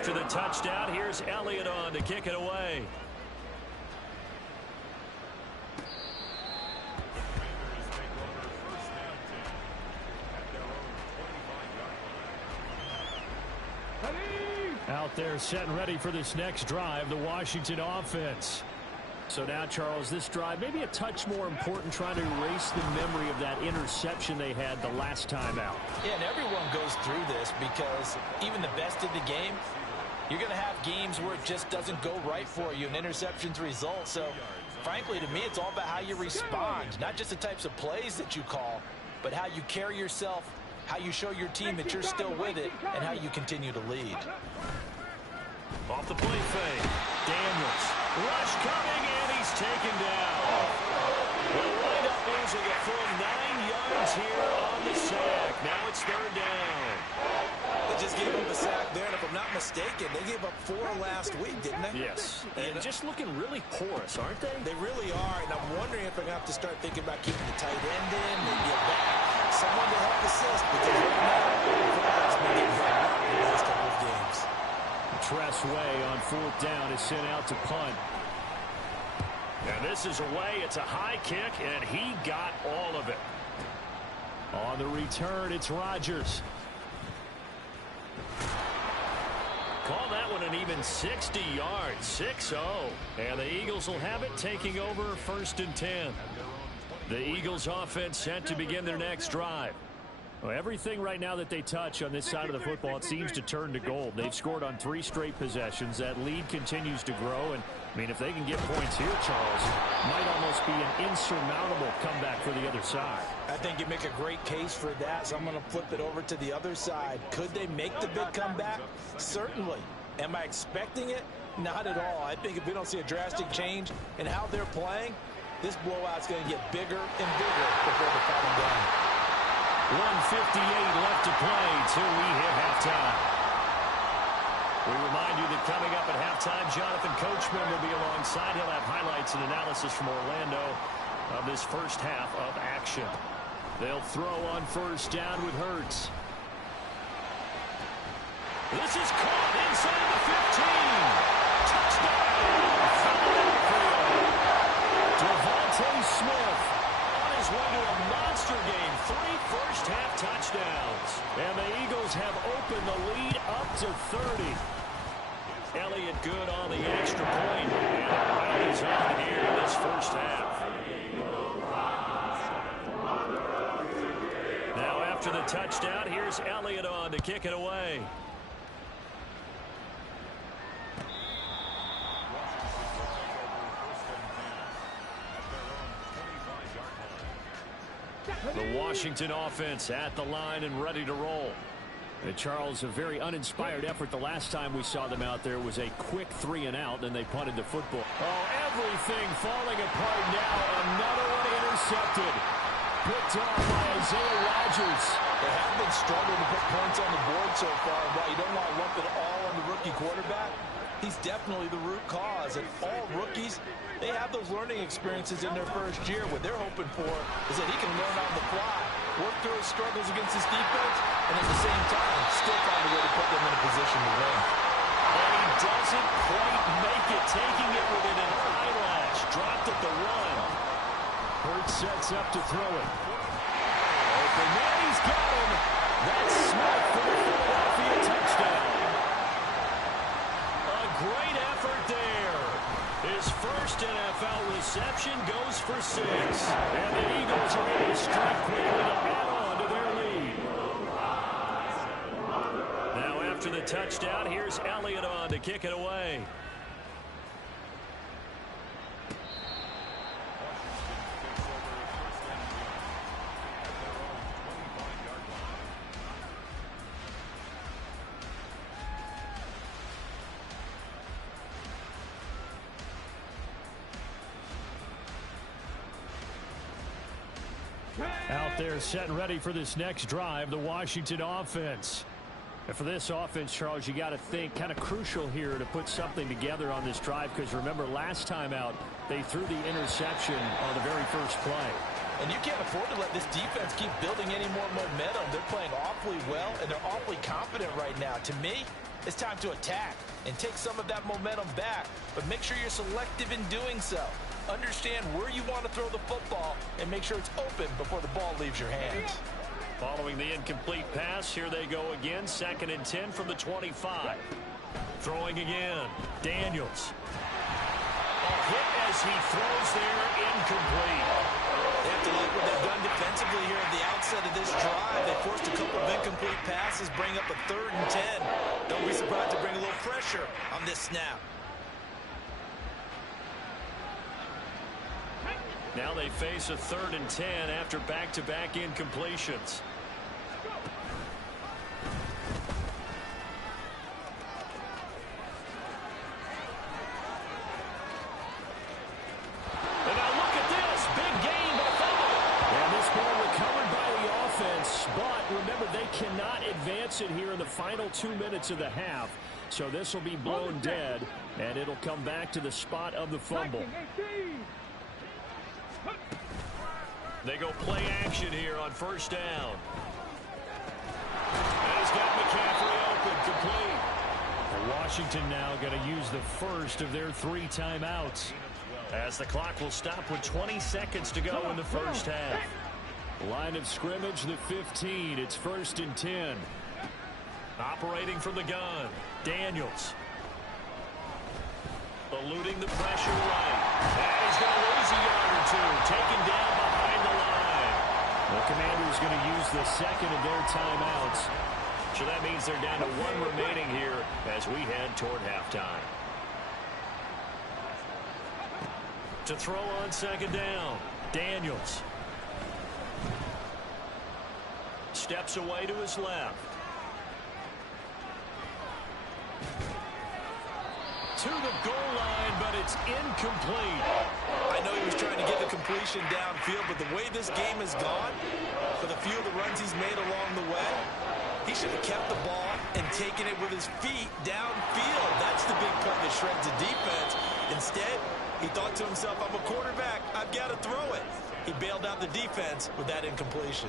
After the touchdown, here's Elliott on to kick it away. Out there set and ready for this next drive, the Washington offense. So now, Charles, this drive maybe a touch more important, trying to erase the memory of that interception they had the last time out. Yeah, and everyone goes through this because even the best in the game, you're going to have games where it just doesn't go right for you, and interceptions result. So, frankly, to me, it's all about how you respond, not just the types of plays that you call, but how you carry yourself, how you show your team that you're still with it, and how you continue to lead. Off the play fake. Daniels. Rush coming, and he's taken down. We'll wind up losing a full 9 yards here on the sack. Now it's third down. They just gave up a sack there, and if I'm not mistaken, they gave up 4 last week, didn't they? Yes. And just looking really porous, aren't they? They really are, and I'm wondering if they're going to have to start thinking about keeping the tight end in, maybe a back, someone to help assist, because right now, the been getting hit in the last couple of games. Tress Way on 4th down is sent out to punt. And this is away. It's a high kick, and he got all of it. On the return, it's Rodgers. Call that one an even 60 yards, 6-0. And the Eagles will have it, taking over 1st and 10. The Eagles offense set to begin their next drive. Well, everything right now that they touch on this side of the football, it seems to turn to gold. They've scored on 3 straight possessions. That lead continues to grow. And, I mean, if they can get points here, Charles, might almost be an insurmountable comeback for the other side. I think you make a great case for that, so I'm going to flip it over to the other side. Could they make the big comeback? Certainly. Am I expecting it? Not at all. I think if we don't see a drastic change in how they're playing, this blowout's going to get bigger and bigger before the final game. 1:58 left to play till we hit halftime. We remind you that coming up at halftime, Jonathan Coachman will be alongside. He'll have highlights and analysis from Orlando of this first half of action. They'll throw on 1st down with Hurts. This is caught inside the 15. Touchdown! Philadelphia. Devontae Smith on his way to a monster game. 3 first-half touchdowns. And the Eagles have opened the lead up to 30. Elliott good on the extra point. And he's on here in this first half. Now after the touchdown, here's Elliott on to kick it away. The Washington offense at the line and ready to roll. And Charles, a very uninspired effort the last time we saw them out there was a quick 3-and-out, and they punted the football. Oh, everything falling apart now. Another one intercepted. Picked off by Isaiah Rodgers. They have been struggling to put points on the board so far. While you don't want to lump it all on the rookie quarterback, he's definitely the root cause. And all rookies, they have those learning experiences in their first year. What they're hoping for is that he can learn on the fly, work through his struggles against his defense, and at the same time, still find a way to put them in a position to win. And he doesn't quite make it, taking it within an eyelash. Dropped at the 1. Hurts sets up to throw it. Open man, he's got him. That's Smith for the Philadelphia touchdown. A great effort there. His first NFL reception goes for 6. And the Eagles are able to strike quickly to add on to their lead. Now after the touchdown, here's Elliott on to kick it away. Out there set and ready for this next drive, the Washington offense. And for this offense, Charles, you got to think kind of crucial here to put something together on this drive, because remember last time out they threw the interception on the very first play. And you can't afford to let this defense keep building any more momentum. They're playing awfully well, and they're awfully confident right now. To me, it's time to attack and take some of that momentum back. But make sure you're selective in doing so. Understand where you want to throw the football and make sure it's open before the ball leaves your hands. Following the incomplete pass, here they go again. 2nd and 10 from the 25. Throwing again. Daniels. A hit as he throws there, incomplete. They have to like what they've done defensively here at the outset of this drive. They forced a couple of incomplete passes, bring up a 3rd and 10. Don't be surprised to bring a little pressure on this snap. Now they face a 3rd and 10 after back-to-back incompletions. And now look at this. Big gain, but a fumble. And this ball recovered by the offense. But remember, they cannot advance it here in the final 2 minutes of the half. So this will be blown dead, and it'll come back to the spot of the fumble. They go play action here on 1st down. And he's got McCaffrey open, complete. And Washington now going to use the first of their 3 timeouts, as the clock will stop with 20 seconds to go in the first half. Line of scrimmage, the 15. It's 1st and 10. Operating from the gun, Daniels. Eluding the pressure right. And he's going to lose a yard or 2. Taken down behind the line. The Commanders going to use the 2nd of their timeouts. So that means they're down to 1 remaining here as we head toward halftime. To throw on 2nd down, Daniels. Steps away to his left. To the goal line, but it's incomplete. I know he was trying to get the completion downfield, but the way this game has gone, for the few of the runs he's made along the way, he should have kept the ball and taken it with his feet downfield. That's the big play that shreds the defense. Instead, he thought to himself, I'm a quarterback, I've got to throw it. He bailed out the defense with that incompletion.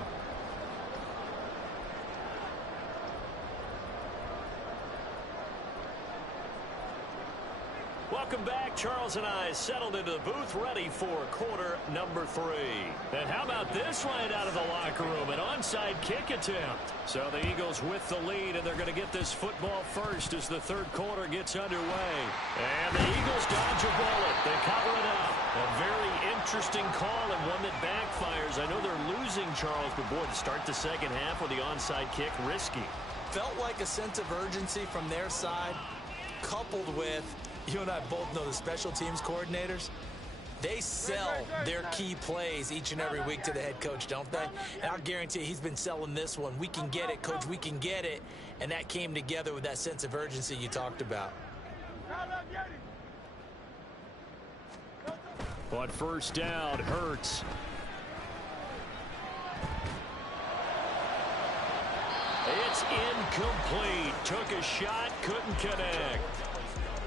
Welcome back. Charles and I settled into the booth, ready for quarter number 3. And how about this right out of the locker room? An onside kick attempt. So the Eagles with the lead, and they're going to get this football first as the 3rd quarter gets underway. And the Eagles dodge a bullet. They cover it up. A very interesting call and one that backfires. I know they're losing, Charles, but boy, to start the 2nd half with the onside kick, risky. Felt like a sense of urgency from their side, coupled with, you and I both know the special teams coordinators, they sell their key plays each and every week to the head coach, don't they? And I'll guarantee he's been selling this one. We can get it, coach, we can get it. And that came together with that sense of urgency you talked about. On 1st down, Hurts. It's incomplete. Took a shot, couldn't connect.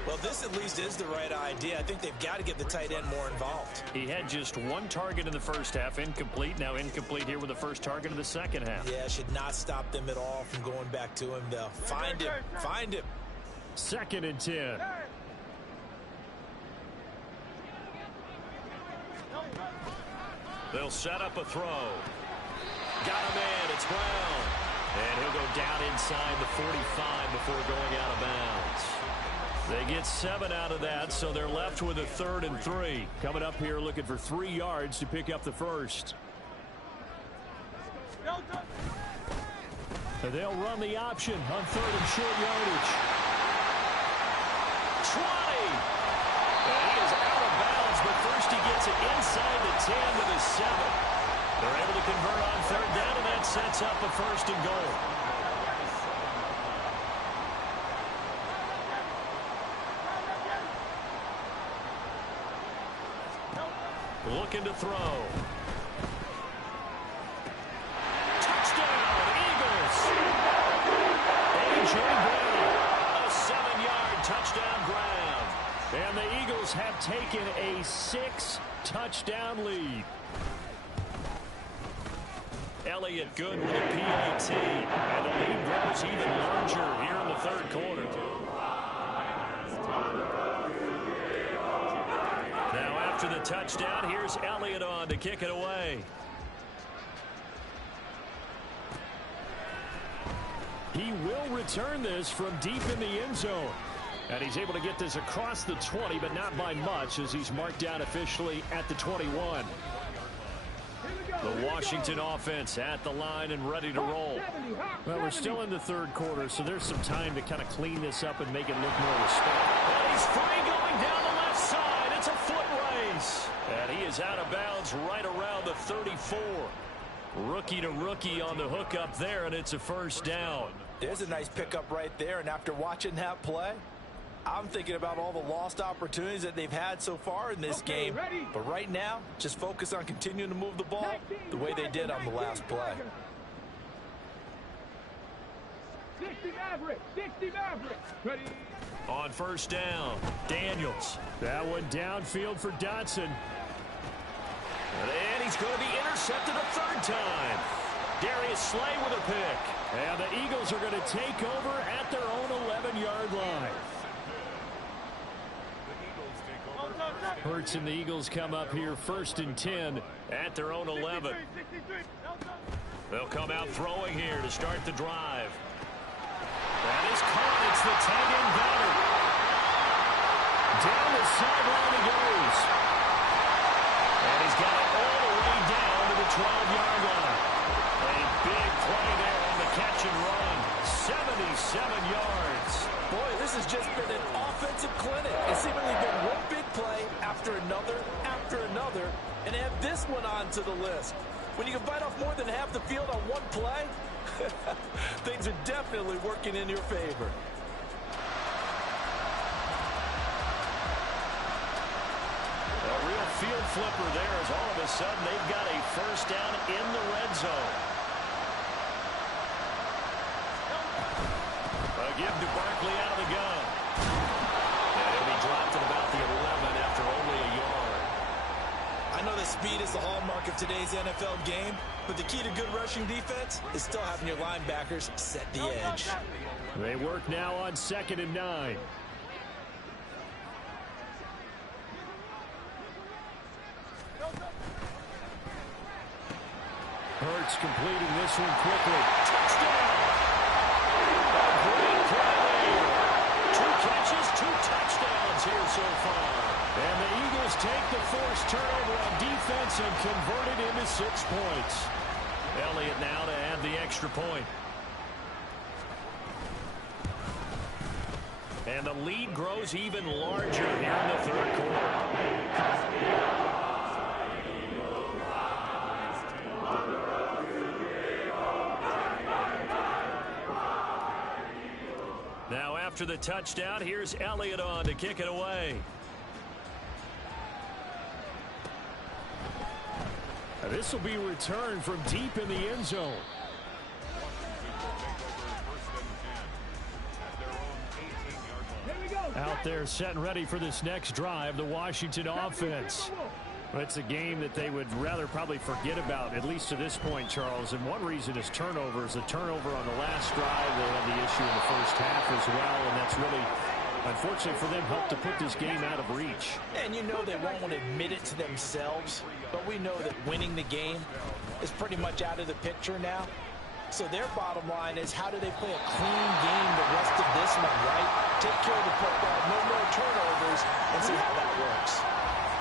Well, this at least is the right idea. I think they've got to get the tight end more involved. He had just 1 target in the first half, incomplete. Now incomplete here with the first target in the 2nd half. Yeah, should not stop them at all from going back to him, though. Find him. Find him. 2nd and 10. They'll set up a throw. Got him in. It's Brown. And he'll go down inside the 45 before going out of bounds. They get 7 out of that, so they're left with a 3rd and 3. Coming up here looking for 3 yards to pick up the first. And they'll run the option on 3rd and short yardage. 20! And he is out of bounds, but first he gets it inside the 10 to the 7. They're able to convert on 3rd down, and that sets up a 1st and goal. Looking to throw. Touchdown, Eagles! A.J. Brown, a 7-yard touchdown ground. And the Eagles have taken a 6-touchdown lead. Elliott Good with a PAT. And the lead grows even larger here in the 3rd quarter. after the touchdown, here's Elliott on to kick it away. He will return this from deep in the end zone. And he's able to get this across the 20, but not by much, as he's marked down officially at the 21. The Washington offense at the line and ready to roll. Well, we're still in the third quarter, so there's some time to kind of clean this up and make it look more respectable. And he's free going down the left side. It's a foot race. And he is out of bounds right around the 34. Rookie to rookie on the hook up there, and it's a first down. There's a nice pickup right there, and after watching that play, I'm thinking about all the lost opportunities that they've had so far in this game. But right now, just focus on continuing to move the ball the way they did on the last play. 60 Maverick, 60 Maverick. Ready. On first down, Daniels. That one downfield for Dotson. And he's going to be intercepted a third time. Darius Slay with a pick. And the Eagles are going to take over at their own 11-yard line. Hurts and the Eagles come up here first and 10 at their own 11. They'll come out throwing here to start the drive. That is caught. It's the tight end Goddard. Down the sideline he goes. And he's got it all the way down to the 12-yard line. A big play there on the catch and run. 77 yards. Boy, this has just been an offensive clinic. It's seemingly been one big play after another, and add this one onto the list. When you can bite off more than half the field on one play, things are definitely working in your favor. A real field flipper there as all of a sudden they've got a first down in the red zone. A give to Barkley out of the gun. And he'll be dropped at about the 11 after only a yard. I know that speed is the hallmark of today's NFL game, but the key to good rushing defense is still having your linebackers set the edge. They work now on 2nd and 9. Hurts completing this one quickly. Touchdown! A great play. 2 catches, 2 touchdowns here so far. And the Eagles take the forced turnover on defense and convert it into 6 points. Elliott now to add the extra point. And the lead grows even larger here in the third quarter. Now after the touchdown, here's Elliott on to kick it away. This will be returned from deep in the end zone. Out there set and ready for this next drive, the Washington offense. It's a game that they would rather probably forget about, at least to this point, Charles. And one reason is turnovers. A turnover on the last drive. They had the issue in the first half as well, and that's really, unfortunately for them, helped to put this game out of reach. And you know they won't want to admit it to themselves, but we know that winning the game is pretty much out of the picture now. So their bottom line is, how do they play a clean game the rest of this one, right? Take care of the football, no more turnovers, and see how that works.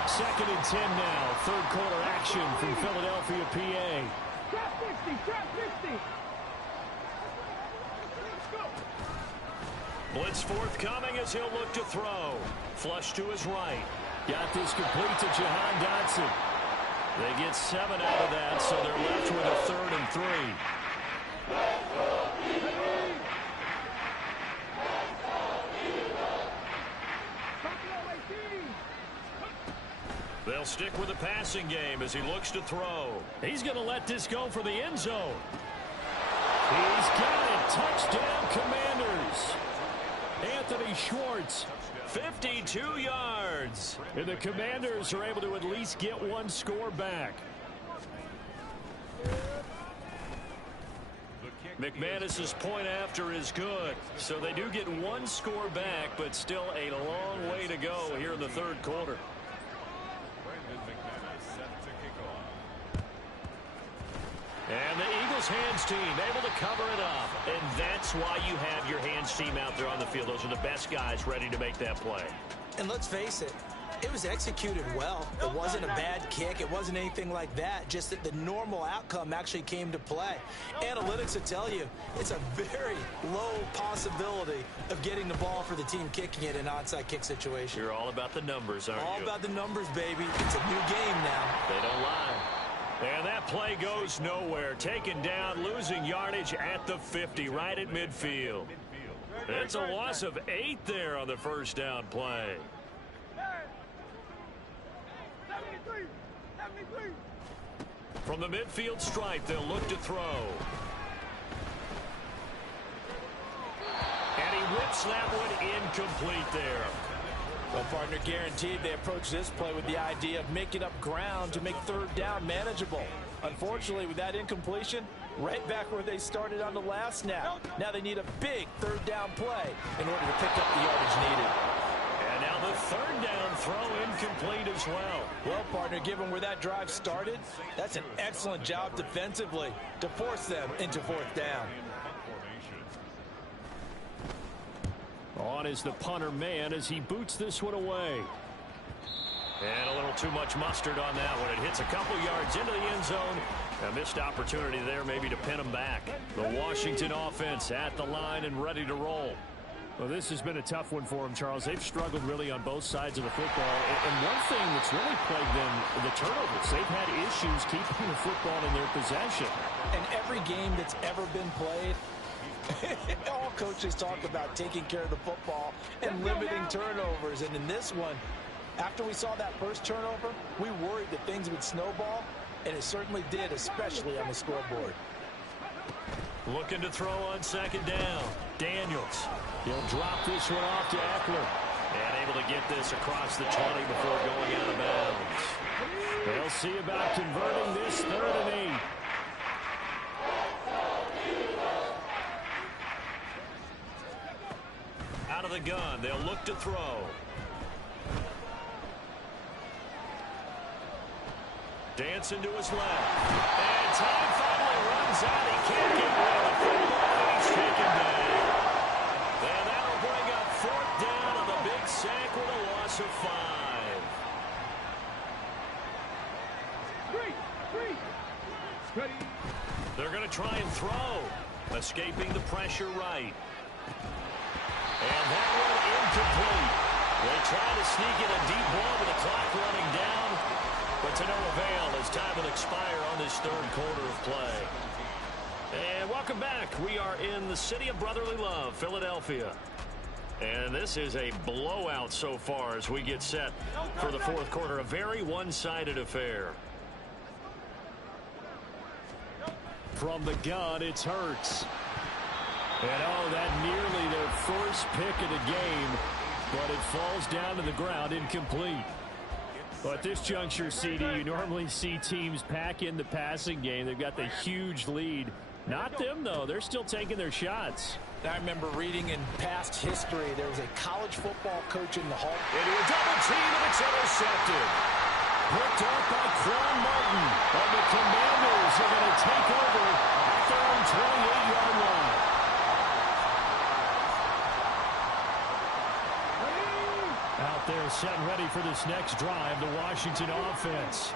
2nd and 10 now. Third quarter action from Philadelphia, PA. Trap 60, trap 60. Blitz forthcoming as he'll look to throw. Flush to his right. Got this complete to Jahan Dotson. They get 7 out of that, so they're left with a 3rd and 3. They'll stick with the passing game as he looks to throw. He's going to let this go for the end zone. He's got it. Touchdown, Commanders. Anthony Schwartz, 52 yards. And the Commanders are able to at least get one score back. McManus's point after is good. So they do get one score back, but still a long way to go here in the third quarter. And the Eagles hands team able to cover it up. And that's why you have your hands team out there on the field. Those are the best guys ready to make that play. And let's face it, it was executed well. It wasn't a bad kick. It wasn't anything like that. Just that the normal outcome actually came to play. Analytics will tell you it's a very low possibility of getting the ball for the team kicking it in an onside kick situation. You're all about the numbers, aren't you? All about the numbers, baby. It's a new game now. They don't lie. And that play goes nowhere. Taken down, losing yardage at the 50, right at midfield. It's a loss of 8 there on the first down play. 73. From the midfield stripe, they'll look to throw. And he whips that one incomplete there. Well, partner, guaranteed they approach this play with the idea of making up ground to make third down manageable. Unfortunately, with that incompletion, right back where they started on the last snap. Now they need a big third down play in order to pick up the yardage needed. And now the third down throw incomplete as well. Well, partner, given where that drive started, that's an excellent job defensively to force them into fourth down. On is the punter man as he boots this one away. And a little too much mustard on that one. It hits a couple yards into the end zone. A missed opportunity there maybe to pin him back. The Washington offense at the line and ready to roll. Well, this has been a tough one for them, Charles. They've struggled really on both sides of the football. And one thing that's really plagued them, the turnovers. They've had issues keeping the football in their possession. And every game that's ever been played, all coaches talk about taking care of the football and limiting turnovers. And in this one, after we saw that first turnover, we worried that things would snowball, and it certainly did, especially on the scoreboard. Looking to throw on second down. Daniels. He'll drop this one off to Eckler. And able to get this across the 20 before going out of bounds. They'll see about converting this 3rd and 8. Out of the gun, they'll look to throw. Dancing to his left. And time finally runs out. He can't get rid of the football. He's taken down. And that'll bring up 4th down on the big sack with a loss of 5. 3. Ready. They're going to try and throw. Escaping the pressure right. And that one incomplete. They try to sneak in a deep ball with the clock running down. But to no avail as time will expire on this 3rd quarter of play. And welcome back. We are in the city of brotherly love, Philadelphia. And this is a blowout so far as we get set for the 4th quarter. A very one-sided affair. From the gun, it's Hurts. And oh, that nearly their first pick of the game, but it falls down to the ground incomplete. Well, at this juncture, CD, you normally see teams pack in the passing game. They've got the huge lead. Not them, though. They're still taking their shots. I remember reading in past history, there was a college football coach in the hall. Into a double team, and it's intercepted. Picked up by Quan Martin. And the Commanders are going to take over at their own 28-yard line. Out there set and ready for this next drive, the Washington offense.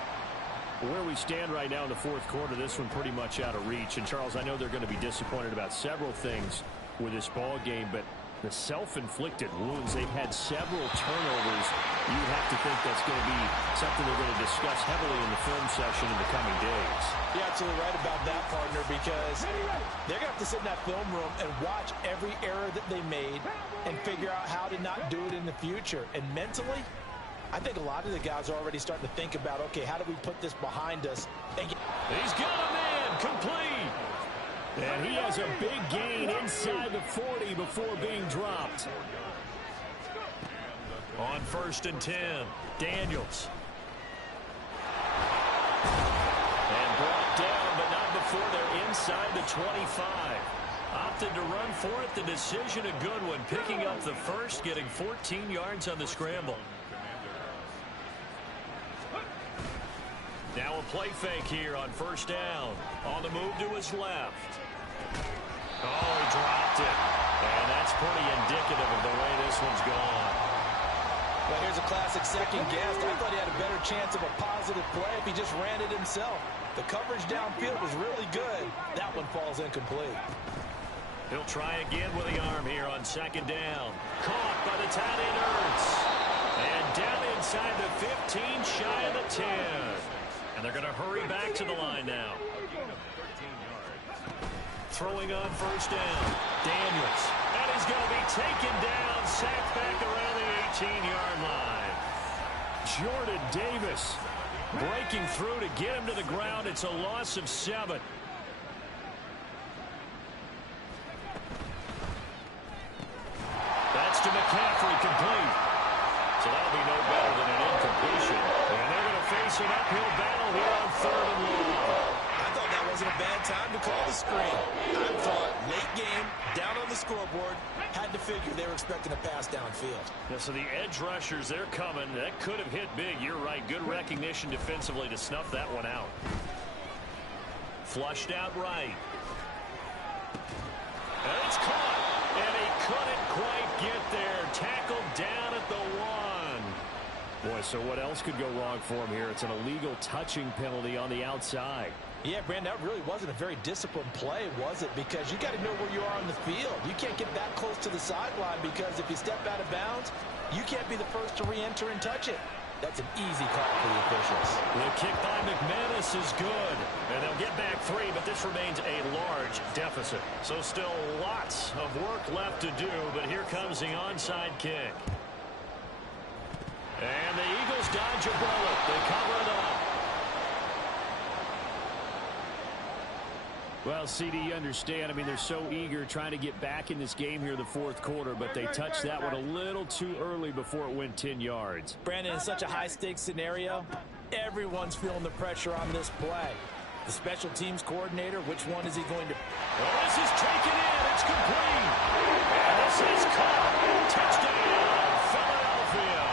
Where we stand right now in the 4th quarter, this one pretty much out of reach. And, Charles, I know they're going to be disappointed about several things with this ball game, but the self-inflicted wounds, they've had several turnovers. You have to think that's going to be something they're going to discuss heavily in the film session in the coming days. You're absolutely right about that, partner, because they're going to have to sit in that film room and watch every error that they made and figure out how to not do it in the future. And mentally, I think a lot of the guys are already starting to think about, okay, how do we put this behind us? He's got a man, complete. And he has a big gain inside the 40 before being dropped. On 1st and 10, Daniels. And brought down, but not before they're inside the 25. Opted to run for it. The decision a good one. Picking up the first, getting 14 yards on the scramble. Now a play fake here on first down. On the move to his left. Oh, he dropped it. And that's pretty indicative of the way this one's gone. Well, here's a classic second guess. I thought he had a better chance of a positive play if he just ran it himself. The coverage downfield was really good. That one falls incomplete. He'll try again with the arm here on second down. Caught by the tight end Ertz. And down inside the 15, shy of the 10. And they're going to hurry back to the line now. Throwing on first down. Daniels. And he's going to be taken down, sacked back around the 18-yard line. Jordan Davis breaking through to get him to the ground. It's a loss of 7. That's to McCaffrey, complete. So that'll be no better than an incompletion. And they're going to face an uphill battle here on 3rd and long. I thought that wasn't a bad time to call the screen. I thought late game, down on the scoreboard, had to figure they were expecting a pass downfield. Yeah, so the edge rushers, they're coming. That could have hit big. You're right. Good recognition defensively to snuff that one out. Flushed out right. And it's caught. And he couldn't quite get there. Tackled down at the 1. Boy, so what else could go wrong for him here? It's an illegal touching penalty on the outside. Yeah, Brandon, that really wasn't a very disciplined play, was it? Because you got to know where you are on the field. You can't get that close to the sideline because if you step out of bounds, you can't be the first to re-enter and touch it. That's an easy call for the officials. The kick by McManus is good. And they'll get back 3, but this remains a large deficit. So still lots of work left to do, but here comes the onside kick. And the Eagles dodge a bullet. They cover it up. Well, CD, you understand. I mean, they're so eager trying to get back in this game here in the 4th quarter, but they touched that one a little too early before it went 10 yards. Brandon, in such a high-stakes scenario, everyone's feeling the pressure on this play. The special teams coordinator, which one is he going to... Well, this is taken in. It's complete. And this is caught. Touchdown, Philadelphia.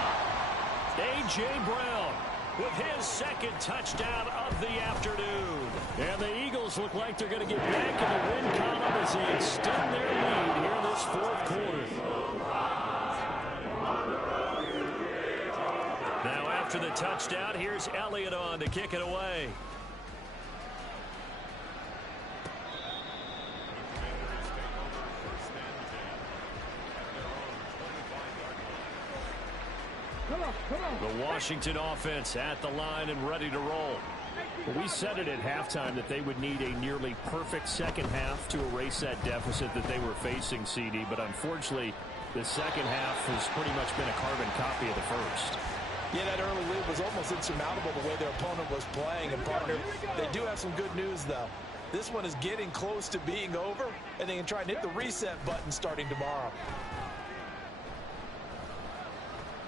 A.J. Brown with his 2nd touchdown of the afternoon. And the Eagles look like they're going to get back in the win column as they extend their lead here in this 4th quarter. Now after the touchdown, here's Elliott on to kick it away. The Washington offense at the line and ready to roll. Well, we said it at halftime that they would need a nearly perfect second half to erase that deficit that they were facing, CD. But unfortunately, the second half has pretty much been a carbon copy of the first. Yeah, that early lead was almost insurmountable the way their opponent was playing. And, partner, they do have some good news, though. This one is getting close to being over, and they can try and hit the reset button starting tomorrow.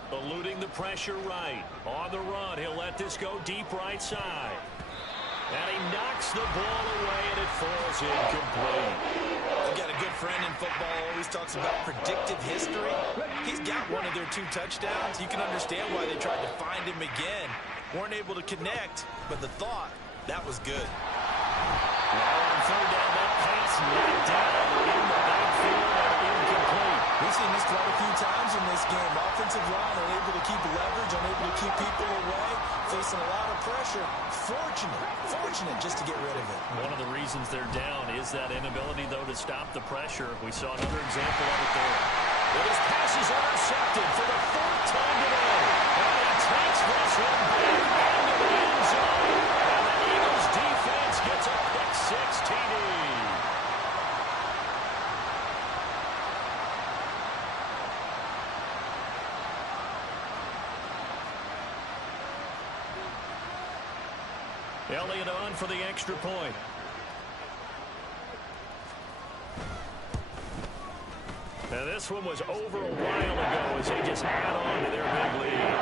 Eluding the pressure right. On the run, he'll let this go deep right side. And he knocks the ball away, and it falls incomplete. I've got a good friend in football, always talks about predictive history. He's got one of their 2 touchdowns. You can understand why they tried to find him again. Weren't able to connect, but the thought, that was good. Now on 3rd down, that pass knocked down in the backfield and incomplete. We've seen this quite a few times in this game. Offensive line unable to keep leverage, unable to keep people away, facing a lot of pressure. Fortunate just to get rid of it. One of the reasons they're down is that inability, though, to stop the pressure. We saw another example of it there. But his pass is intercepted for the 4th time today. And he takes this one back into the end zone. And the Eagles defense gets a pick 6 TD. Elliott on for the extra point. Now this one was over a while ago as they just add on to their big lead.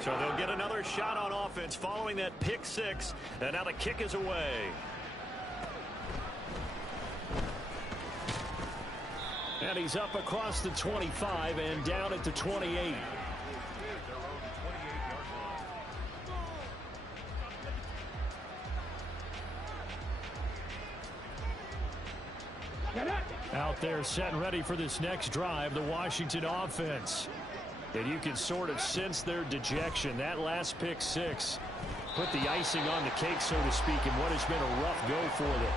So they'll get another shot on offense following that pick 6. And now the kick is away. And And he's up across the 25 and down at the 28. Out there set and ready for this next drive, the Washington offense. And you can sort of sense their dejection. That last pick six put the icing on the cake, so to speak, in what has been a rough go for them.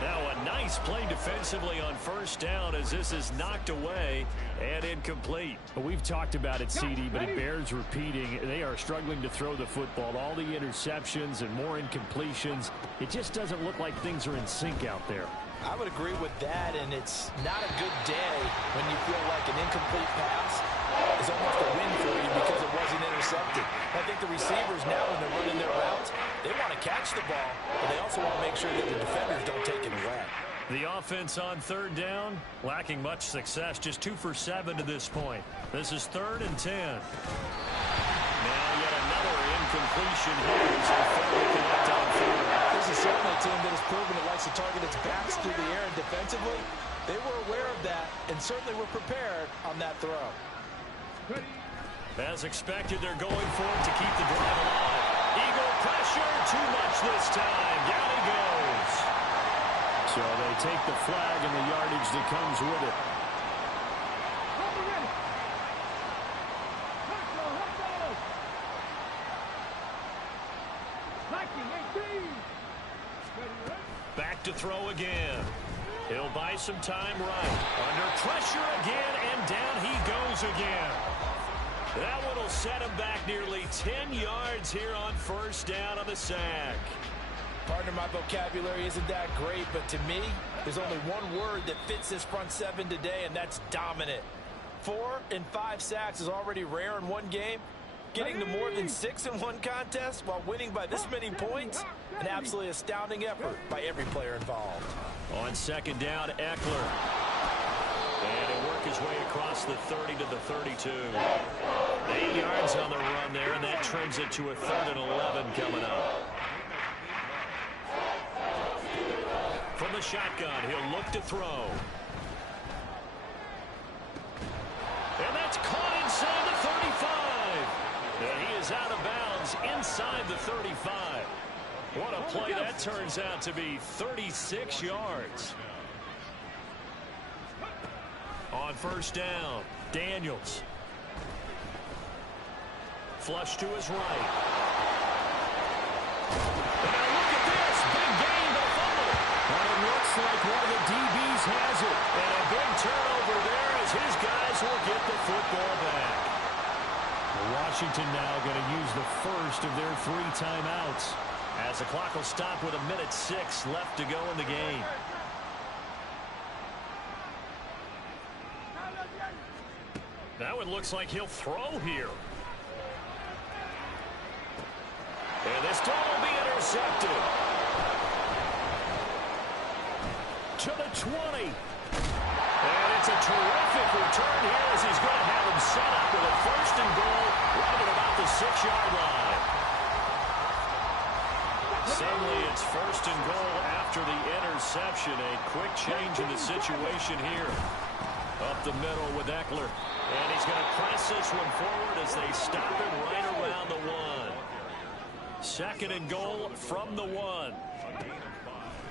Now a nice play defensively on first down as this is knocked away and incomplete. We've talked about it, CD, but it bears repeating. They are struggling to throw the football. All the interceptions and more incompletions. It just doesn't look like things are in sync out there. I would agree with that, and it's not a good day when you feel like an incomplete pass is almost a win for you because it wasn't intercepted. I think the receivers now, when they're running their routes, they want to catch the ball, but they also want to make sure that the defenders don't take it away. The offense on third down, lacking much success, just 2 for 7 to this point. This is 3rd and 10. Now yet another incompletion here as they fail to connect on field. This is certainly a team that has proven it likes to target its backs through the air, and defensively, they were aware of that and certainly were prepared on that throw. As expected, they're going for it to keep the drive alive. Eagle pressure, too much this time. Down he goes. So they take the flag and the yardage that comes with it. Back to throw again. He'll buy some time right. Under pressure again, and down he goes again. That one will set him back nearly 10 yards here on first down on the sack. Partner, my vocabulary isn't that great, but to me, there's only one word that fits this front seven today, and that's dominant. 4 and 5 sacks is already rare in one game. Getting to more than 6 in one contest while winning by this many points, an absolutely astounding effort by every player involved. On second down, Eckler. And he'll work his way across the 30 to the 32. 8 yards on the run there, and that trims it to a 3rd and 11 coming up. From the shotgun, he'll look to throw. And that's caught inside the 35. And he is out of bounds inside the 35. What a play that turns out to be. 36 yards. On first down, Daniels. Flush to his right. And now look at this. Big gain, but a fumble. And it looks like one of the DBs has it. And a big turnover there as his guys will get the football back. Washington now going to use the first of their 3 timeouts. As the clock will stop with 1:06 left to go in the game. That one looks like he'll throw here. And this ball will be intercepted. To the 20. And it's a terrific return here as he's going to have him set up with a 1st and goal right at about the 6-yard line. Suddenly it's 1st and goal after the interception. A quick change in the situation here. Up the middle with Eckler. And he's going to press this one forward as they stop him right around the 1. 2nd and goal from the 1.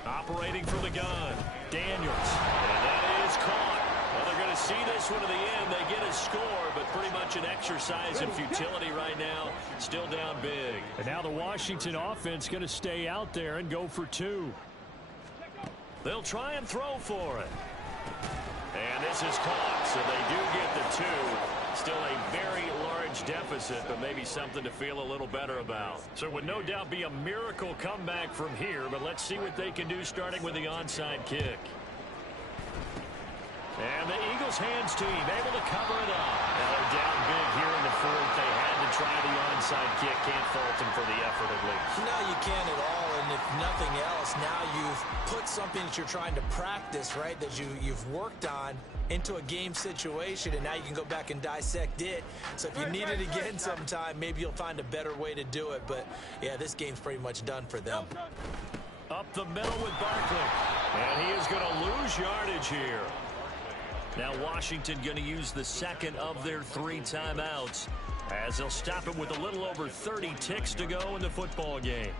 Operating from the gun, Daniels. And that is caught. Well, they're going to see this one to the end. They get a score, but pretty much an exercise in futility right now. Still down big. And now the Washington offense going to stay out there and go for 2. They'll try and throw for it. And this is caught, so they do get the 2. Still a very large deficit, but maybe something to feel a little better about. So it would no doubt be a miracle comeback from here, but let's see what they can do starting with the onside kick. And the Eagles hands team able to cover it up. Now they're down big here in the 4th. They had to try the onside kick. Can't fault them for the effort at least. No, you can't at all. And if nothing else, now you've put something that you're trying to practice, right, that you've worked on into a game situation, and now you can go back and dissect it. So if you need it again sometime, maybe you'll find a better way to do it. But, yeah, this game's pretty much done for them. Up the middle with Barkley. And he is going to lose yardage here. Now Washington going to use the second of their 3 timeouts as they'll stop it with a little over 30 ticks to go in the football game.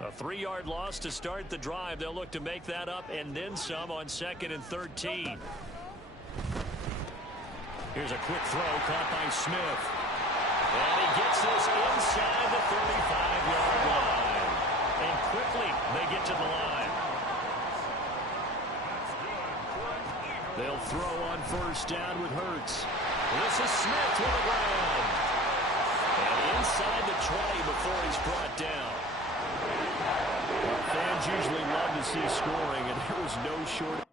A 3-yard loss to start the drive. They'll look to make that up and then some on 2nd and 13. Here's a quick throw caught by Smith. And he gets this inside the 35-yard line. And quickly they get to the line. They'll throw on first down with Hurts. This is Smith to the ground. And inside the 20 before he's brought down. Fans usually love to see scoring, and there was no shortage.